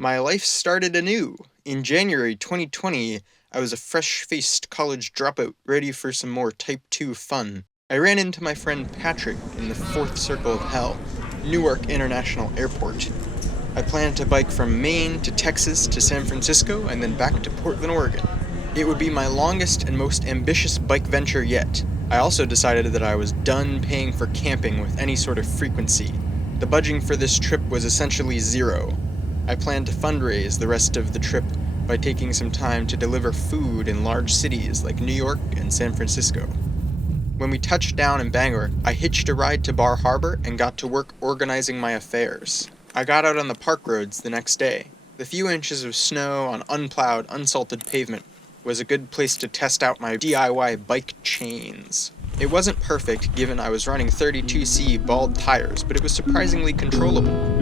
My life started anew. In January 2020, I was a fresh-faced college dropout ready for some more Type 2 fun. I ran into my friend Patrick in the fourth circle of hell, Newark International Airport. I planned to bike from Maine to Texas to San Francisco and then back to Portland, Oregon. It would be my longest and most ambitious bike venture yet. I also decided that I was done paying for camping with any sort of frequency. The budgeting for this trip was essentially zero. I planned to fundraise the rest of the trip by taking some time to deliver food in large cities like New York and San Francisco. When we touched down in Bangor, I hitched a ride to Bar Harbor and got to work organizing my affairs. I got out on the park roads the next day. The few inches of snow on unplowed, unsalted pavement was a good place to test out my DIY bike chains. It wasn't perfect given I was running 32C bald tires, but it was surprisingly controllable.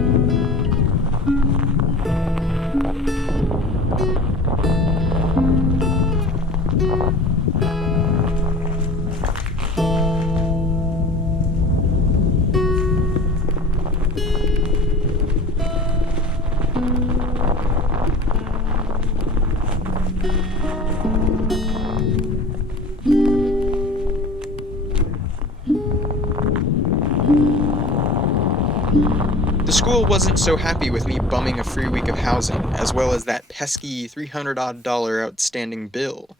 The school wasn't so happy with me bumming a free week of housing, as well as that pesky $300-odd outstanding bill.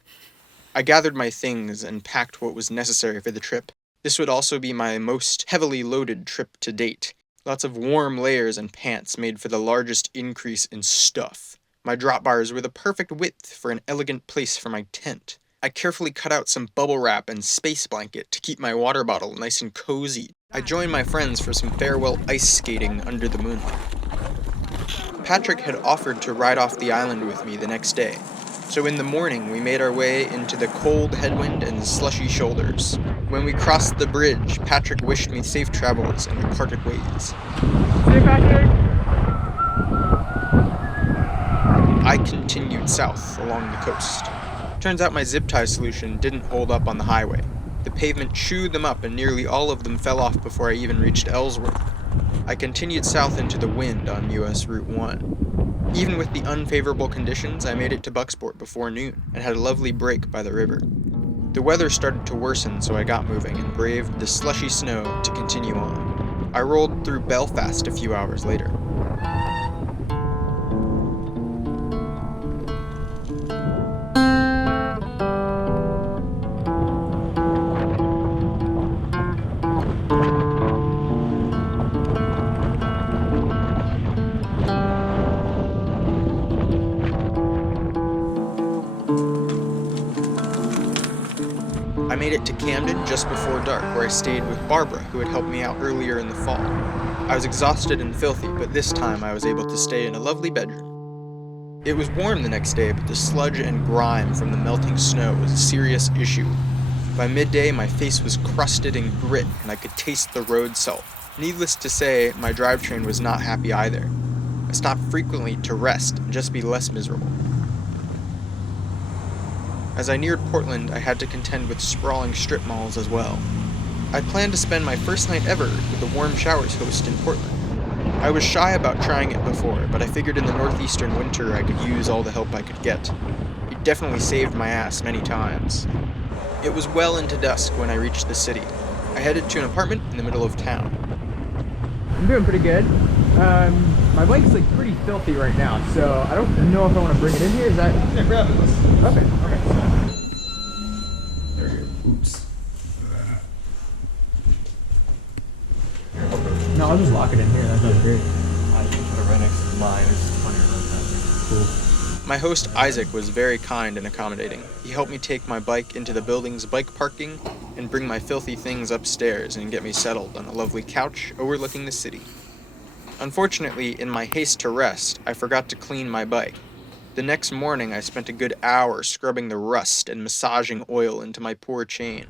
I gathered my things and packed what was necessary for the trip. This would also be my most heavily loaded trip to date. Lots of warm layers and pants made for the largest increase in stuff. My drop bars were the perfect width for an elegant place for my tent. I carefully cut out some bubble wrap and space blanket to keep my water bottle nice and cozy. I joined my friends for some farewell ice skating under the moonlight. Patrick had offered to ride off the island with me the next day, so in the morning we made our way into the cold headwind and slushy shoulders. When we crossed the bridge, Patrick wished me safe travels and we parted ways. Hey, Patrick! I continued south along the coast. Turns out my zip tie solution didn't hold up on the highway. The pavement chewed them up and nearly all of them fell off before I even reached Ellsworth. I continued south into the wind on US Route 1. Even with the unfavorable conditions, I made it to Bucksport before noon and had a lovely break by the river. The weather started to worsen, so I got moving and braved the slushy snow to continue on. I rolled through Belfast a few hours later. I made it to Camden just before dark, where I stayed with Barbara, who had helped me out earlier in the fall. I was exhausted and filthy, but this time I was able to stay in a lovely bedroom. It was warm the next day, but the sludge and grime from the melting snow was a serious issue. By midday, my face was crusted in grit, and I could taste the road salt. Needless to say, my drivetrain was not happy either. I stopped frequently to rest and just be less miserable. As I neared Portland, I had to contend with sprawling strip malls as well. I planned to spend my first night ever with the Warmshowers host in Portland. I was shy about trying it before, but I figured in the northeastern winter I could use all the help I could get. It definitely saved my ass many times. It was well into dusk when I reached the city. I headed to an apartment in the middle of town. I'm doing pretty good. My bike's like pretty filthy right now, so I don't know if I want to bring it in here. Is that? Yeah, grab it. Okay. There you go. Oops. No, I'll just lock it in here. That sounds great. I can put it right next to mine. There's plenty of room down there. My host Isaac was very kind and accommodating. He helped me take my bike into the building's bike parking and bring my filthy things upstairs and get me settled on a lovely couch overlooking the city. Unfortunately, in my haste to rest, I forgot to clean my bike. The next morning, I spent a good hour scrubbing the rust and massaging oil into my poor chain.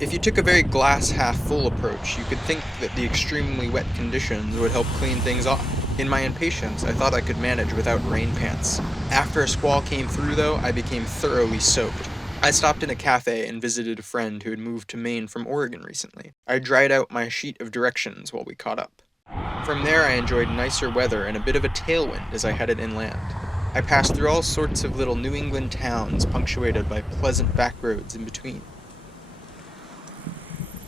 If you took a very glass-half-full approach, you could think that the extremely wet conditions would help clean things off. In my impatience, I thought I could manage without rain pants. After a squall came through, though, I became thoroughly soaked. I stopped in a cafe and visited a friend who had moved to Maine from Oregon recently. I dried out my sheet of directions while we caught up. From there I enjoyed nicer weather and a bit of a tailwind as I headed inland. I passed through all sorts of little New England towns punctuated by pleasant back roads in between.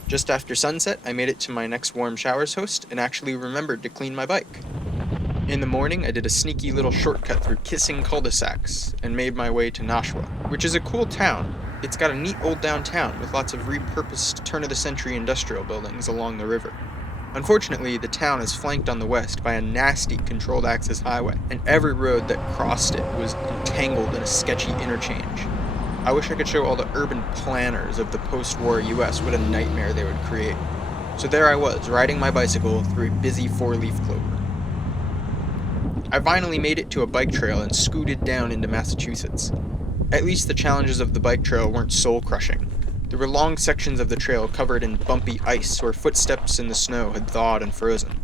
Just after sunset, I made it to my next Warmshowers host and actually remembered to clean my bike. In the morning, I did a sneaky little shortcut through kissing cul-de-sacs and made my way to Nashua, which is a cool town. It's got a neat old downtown with lots of repurposed turn-of-the-century industrial buildings along the river. Unfortunately, the town is flanked on the west by a nasty controlled-access highway, and every road that crossed it was entangled in a sketchy interchange. I wish I could show all the urban planners of the post-war US what a nightmare they would create. So there I was, riding my bicycle through a busy four-leaf clover. I finally made it to a bike trail and scooted down into Massachusetts. At least the challenges of the bike trail weren't soul-crushing. There were long sections of the trail covered in bumpy ice where footsteps in the snow had thawed and frozen.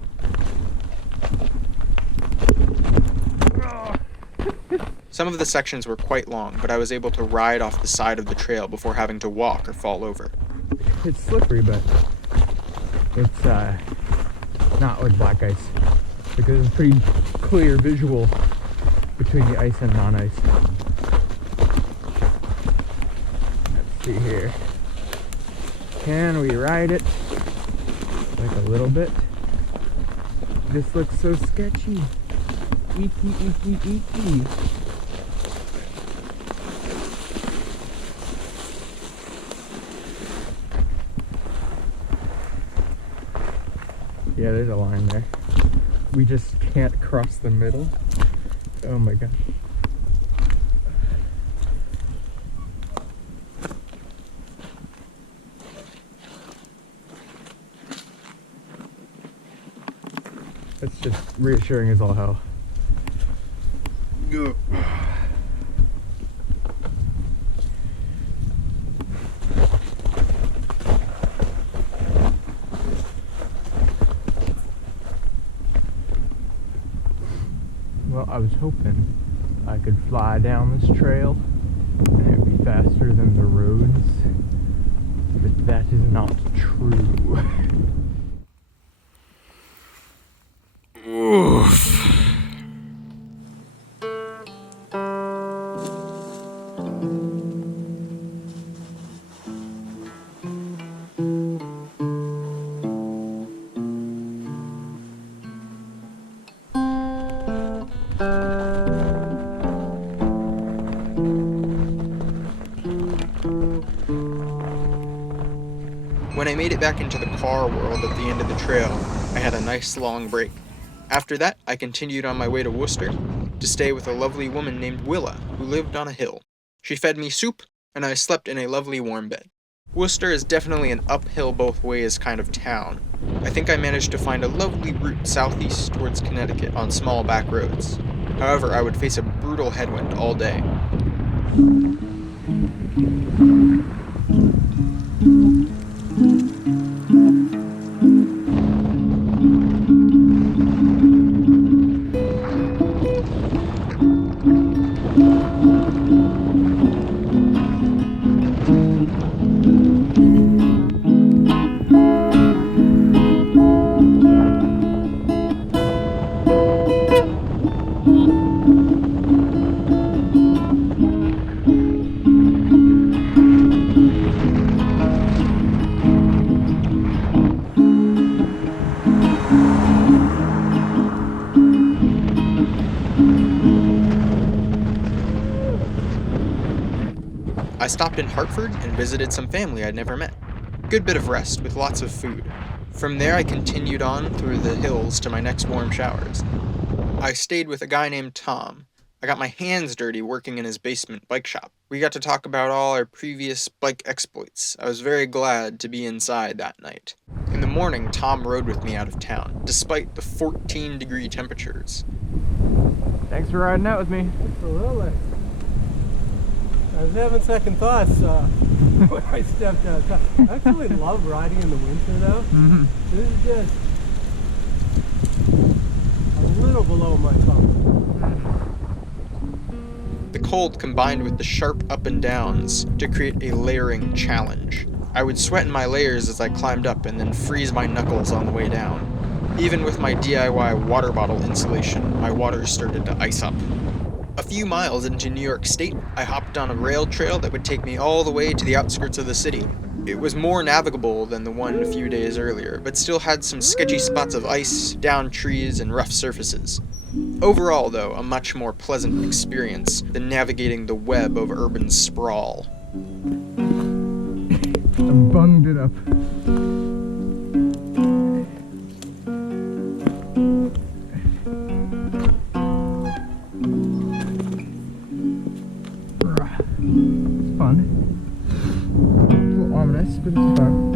Some of the sections were quite long, but I was able to ride off the side of the trail before having to walk or fall over. It's slippery, but it's not like black ice because it's pretty clear visual between the ice and non-ice. Let's see here. Can we ride it? Like a little bit. This looks so sketchy. Eeky, eeky, eeky. Yeah, there's a line there. We just can't cross the middle. Oh my god. That's just reassuring as all hell. Go. Well, I was hoping I could fly down this trail and it would be faster than the roads, but that is not true. Oof. When I made it back into the car world at the end of the trail, I had a nice long break. After that, I continued on my way to Worcester to stay with a lovely woman named Willa who lived on a hill. She fed me soup, and I slept in a lovely warm bed. Worcester is definitely an uphill both ways kind of town. I think I managed to find a lovely route southeast towards Connecticut on small back roads. However, I would face a brutal headwind all day. I stopped in Hartford and visited some family I'd never met. Good bit of rest with lots of food. From there I continued on through the hills to my next Warmshowers. I stayed with a guy named Tom. I got my hands dirty working in his basement bike shop. We got to talk about all our previous bike exploits. I was very glad to be inside that night. In the morning, Tom rode with me out of town, despite the 14-degree temperatures. Thanks for riding out with me. Absolutely. I was having second thoughts when I stepped outside. I actually love riding in the winter though. This is just a little below my comfort. The cold combined with the sharp up and downs to create a layering challenge. I would sweat in my layers as I climbed up and then freeze my knuckles on the way down. Even with my DIY water bottle insulation, my water started to ice up. A few miles into New York State, I hopped on a rail trail that would take me all the way to the outskirts of the city. It was more navigable than the one a few days earlier, but still had some sketchy spots of ice, downed trees, and rough surfaces. Overall, though, a much more pleasant experience than navigating the web of urban sprawl. I bunged it up. It's fun. A little ominous, but it's fun.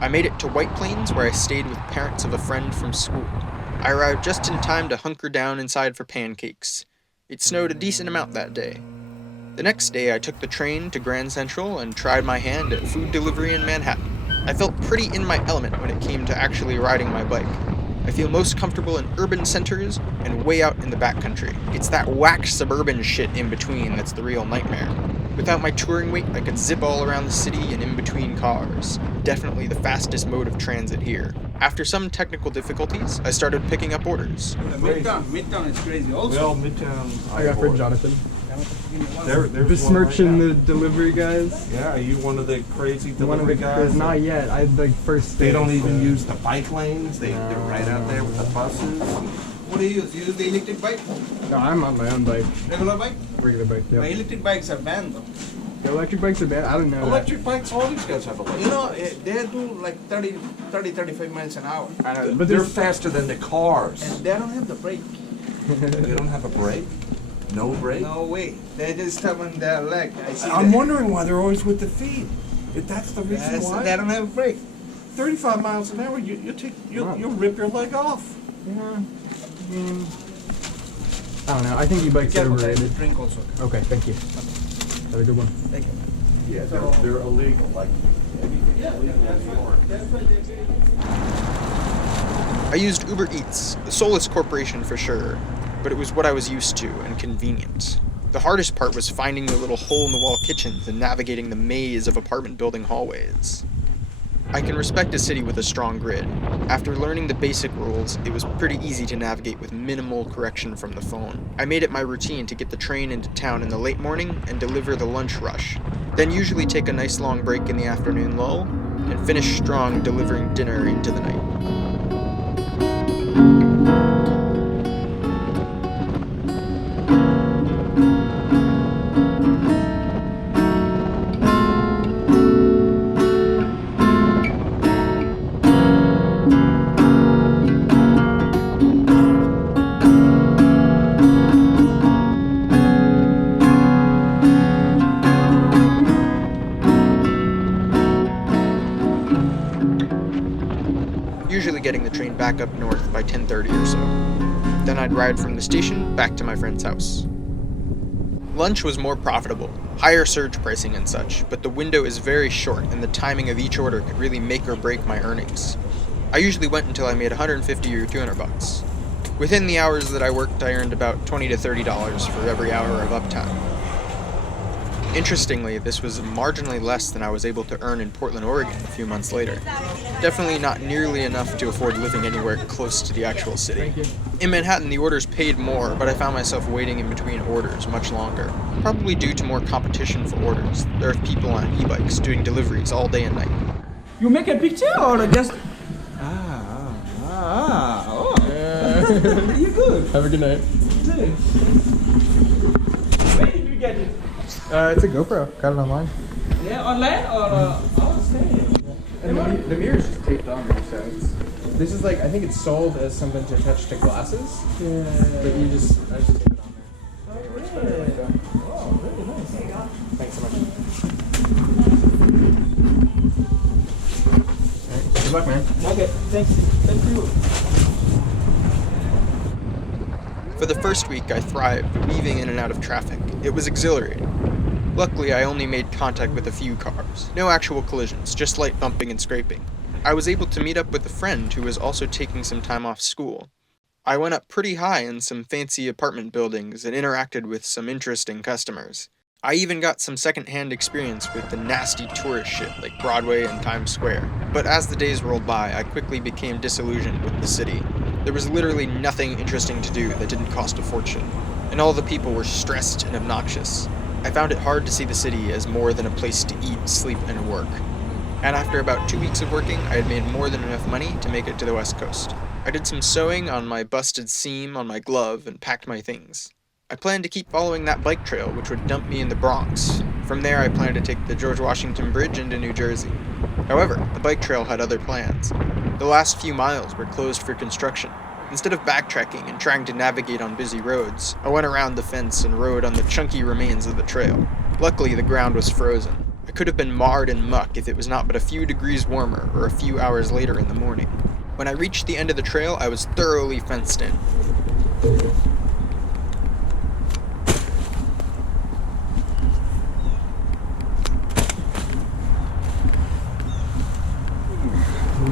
I made it to White Plains, where I stayed with parents of a friend from school. I arrived just in time to hunker down inside for pancakes. It snowed a decent amount that day. The next day, I took the train to Grand Central and tried my hand at food delivery in Manhattan. I felt pretty in my element when it came to actually riding my bike. I feel most comfortable in urban centers and way out in the backcountry. It's that whack suburban shit in between that's the real nightmare. Without my touring weight, I could zip all around the city and in between cars. Definitely the fastest mode of transit here. After some technical difficulties, I started picking up orders. Midtown is crazy also. Well, Midtown. I got for Jonathan. There's Besmirching one the delivery guys. Yeah, are you one of the crazy One of delivery the guys? not yet. I like first. They don't even use the bike lanes. They're right out there with the buses. What do you use? You use the electric bike? No, I'm on my own bike. Regular bike? Regular bike. My Yeah. electric bikes are banned though. The electric bikes are bad. I don't know. Electric bikes, all these guys have electric. You know, they do like 35 miles an hour. I know, But but they're there's faster than the cars. And they don't have the brake. They don't have a brake? No brake? No way. They just stop on their leg. I see I'm that. wondering why they're always with the feet. If that's the reason Yes, why. they don't have a brake. 35 miles an hour, you'll rip your leg off. Yeah. I mean, I don't know. I think e-bikes are Careful, guys. overrated. Drink also. Okay, thank you. Have a good one. Thank you. Yeah, they're illegal. Like I used Uber Eats, a soulless corporation for sure, but it was what I was used to and convenient. The hardest part was finding the little hole-in-the-wall kitchens and navigating the maze of apartment building hallways. I can respect a city with a strong grid. After learning the basic rules, it was pretty easy to navigate with minimal correction from the phone. I made it my routine to get the train into town in the late morning and deliver the lunch rush, then usually take a nice long break in the afternoon lull, and finish strong delivering dinner into the night. Usually getting the train back up north by 10:30 or so. Then I'd ride from the station back to my friend's house. Lunch was more profitable, higher surge pricing and such, but the window is very short and the timing of each order could really make or break my earnings. I usually went until I made $150 or $200. Within the hours that I worked, I earned about $20 to $30 for every hour of uptime. Interestingly, this was marginally less than I was able to earn in Portland, Oregon a few months later. Definitely not nearly enough to afford living anywhere close to the actual city. In Manhattan, the orders paid more, but I found myself waiting in between orders much longer. Probably due to more competition for orders. There are people on e-bikes doing deliveries all day and night. You make a picture or just... Oh. You good. Have a good night. Where did you get it? It's a GoPro. Got it online. Yeah, online or outside? And the mirror's just taped on there, so this is like, I think it's sold as something to attach to glasses. Yeah. But I just tape it on there. It works better like that. Oh, really nice. There you go. Thanks so much. Alright, good luck, man. Okay, thanks. Thank you. For the first week, I thrived, weaving in and out of traffic. It was exhilarating. Luckily, I only made contact with a few cars. No actual collisions, just light bumping and scraping. I was able to meet up with a friend who was also taking some time off school. I went up pretty high in some fancy apartment buildings and interacted with some interesting customers. I even got some second-hand experience with the nasty tourist shit like Broadway and Times Square. But as the days rolled by, I quickly became disillusioned with the city. There was literally nothing interesting to do that didn't cost a fortune, and all the people were stressed and obnoxious. I found it hard to see the city as more than a place to eat, sleep, and work. And after about 2 weeks of working, I had made more than enough money to make it to the West Coast. I did some sewing on my busted seam on my glove and packed my things. I planned to keep following that bike trail, which would dump me in the Bronx. From there, I planned to take the George Washington Bridge into New Jersey. However, the bike trail had other plans. The last few miles were closed for construction. Instead of backtracking and trying to navigate on busy roads, I went around the fence and rode on the chunky remains of the trail. Luckily, the ground was frozen. I could have been marred in muck if it was not but a few degrees warmer or a few hours later in the morning. When I reached the end of the trail, I was thoroughly fenced in.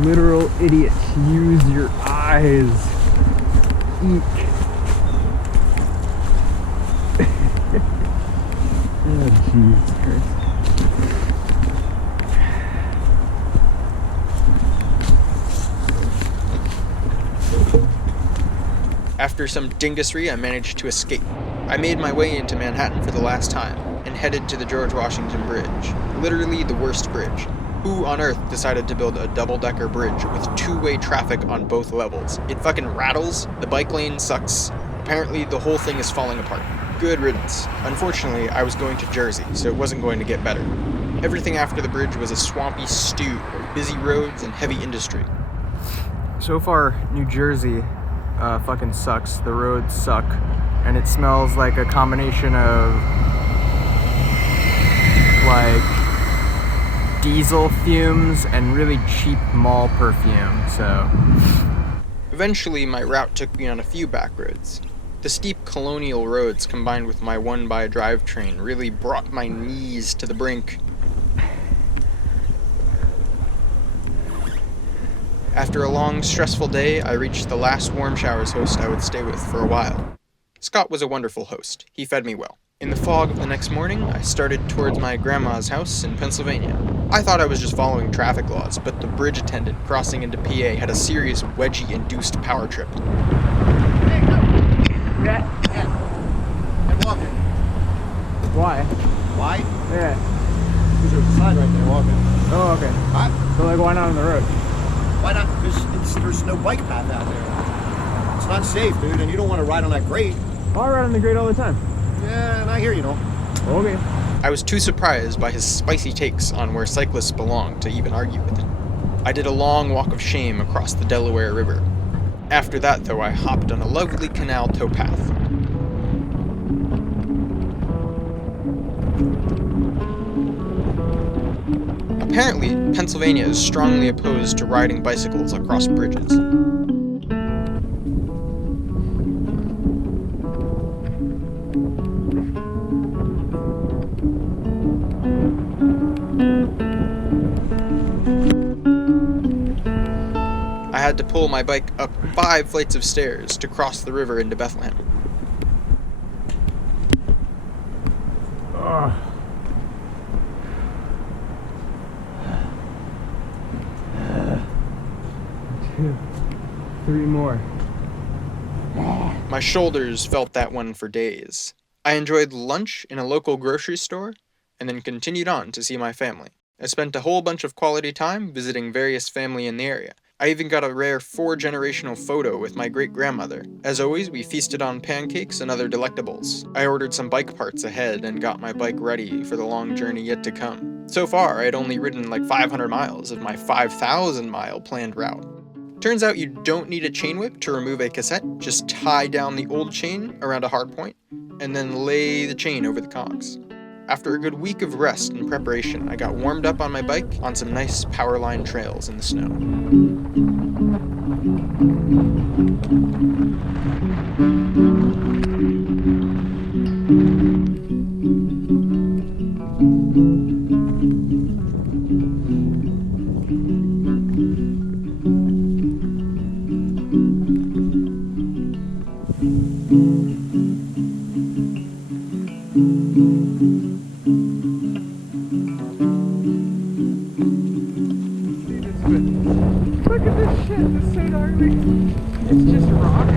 Literal idiots, use your eyes. Eek. Oh, Jesus Christ. After some dingusry, I managed to escape. I made my way into Manhattan for the last time, and headed to the George Washington Bridge. Literally the worst bridge. Who on earth decided to build a double-decker bridge with two-way traffic on both levels? It fucking rattles, the bike lane sucks, apparently the whole thing is falling apart. Good riddance. Unfortunately, I was going to Jersey, so it wasn't going to get better. Everything after the bridge was a swampy stew of busy roads and heavy industry. So far, New Jersey fucking sucks. The roads suck. And it smells like a combination of like diesel fumes and really cheap mall perfume, so. Eventually, my route took me on a few back roads. The steep colonial roads combined with my one-by drivetrain really brought my knees to the brink. After a long, stressful day, I reached the last Warmshowers host I would stay with for a while. Scott was a wonderful host. He fed me well. In the fog of the next morning, I started towards my grandma's house in Pennsylvania. I thought I was just following traffic laws, but the bridge attendant crossing into PA had a serious wedgie-induced power trip. Yeah. And walking. Why? Why? Yeah. Because there's a sign right there walking. Oh, okay. Huh? So like, why not on the road? Why not? Because there's no bike path out there. It's not safe, dude, and you don't want to ride on that grate. Well, I ride on the grade all the time. Yeah, and I hear you know. Okay. I was too surprised by his spicy takes on where cyclists belong to even argue with it. I did a long walk of shame across the Delaware River. After that, though, I hopped on a lovely canal towpath. Apparently, Pennsylvania is strongly opposed to riding bicycles across bridges. I had to pull my bike up 5 flights of stairs to cross the river into Bethlehem. Ugh. 2, 3 more. My shoulders felt that one for days. I enjoyed lunch in a local grocery store, and then continued on to see my family. I spent a whole bunch of quality time visiting various family in the area. I even got a rare 4-generational photo with my great-grandmother. As always, we feasted on pancakes and other delectables. I ordered some bike parts ahead and got my bike ready for the long journey yet to come. So far, I'd only ridden like 500 miles of my 5,000 mile planned route. Turns out you don't need a chain whip to remove a cassette, just tie down the old chain around a hard point, and then lay the chain over the cogs. After a good week of rest and preparation, I got warmed up on my bike on some nice powerline trails in the snow. Look at this shit, this is so gnarly. It's just rock,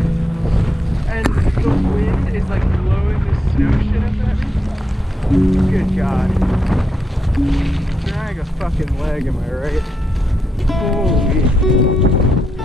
and the wind is like blowing the snow shit up at me. Good God. Drag a fucking leg, am I right? Holy.